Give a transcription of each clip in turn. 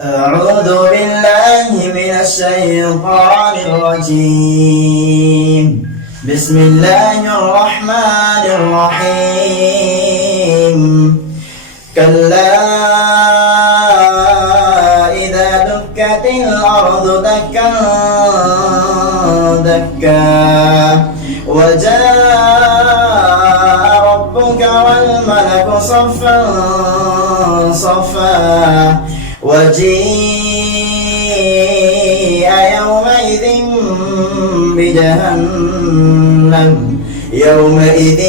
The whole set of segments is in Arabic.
أعوذ بالله من الشيطان الرجيم. بسم الله الرحمن الرحيم. كلا إذا دكت الأرض دكا دكا وجاء ربك والملك صفا صفا وجيء يومئذ بجهنم يومئذ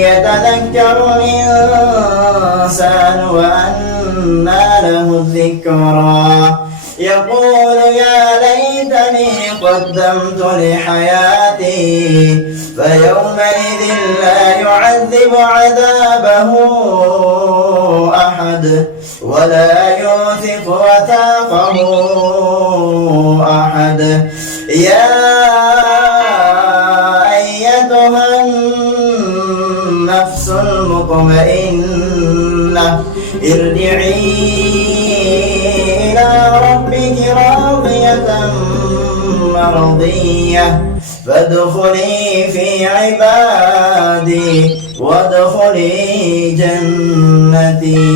يتذكر الإنسان وأنى له الذكرى يقول يا ليتني قدمت لحياتي فيومئذ لا يعذب عذابه أحد ولا يوثق وثاقه أحد. يا أيتها النفس المطمئنة ارجعي إلى ربك راضية مرضية فادخلي في عبادي وادخلي جنتي.